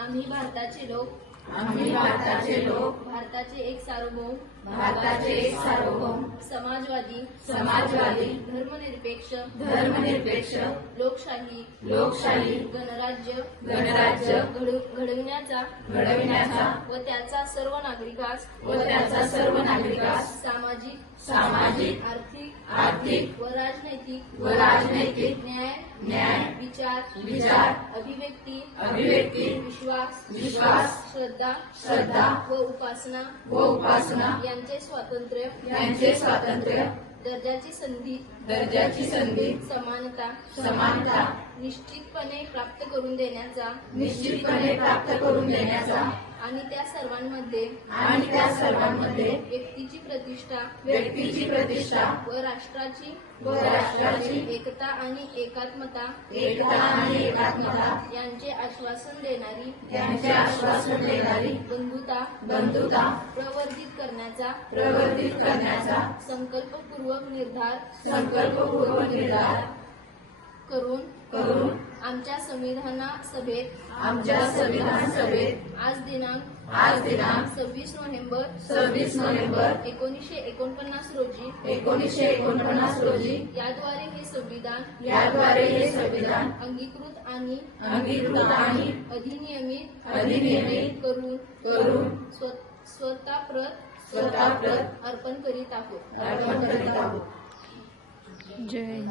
आम्ही भारताचे लोक भारताचे एक सार्वभौम समाजवादी धर्मनिरपेक्ष लोकशाही गणराज्य घडविण्याचा व त्याचा सर्व नागरिकास सामाजिक आर्थिक व राजनैतिक न्याय विचार अभिव्यक्ती विश्वास श्रद्धा व उपासना यांचे स्वातंत्र्य दर्जाची संधी समानता निश्चितपणे प्राप्त करून देण्याचा आणि त्या सर्वांमध्ये व्यक्तीची प्रतिष्ठा व राष्ट्राची एकता आणि एकात्मता यांचे आश्वासन देणारी बंधुता प्रवर्धित करण्याचा संकल्पपूर्वक निर्धार करून आमच्या संविधान सभेत आज दिनांक 26 नोव्हेंबर 1949 रोजी याद्वारे हे संविधान अंगीकृत आणि अधिनियमित करून स्वतःप्रत अर्पण करीत आहोत. जय हिंद.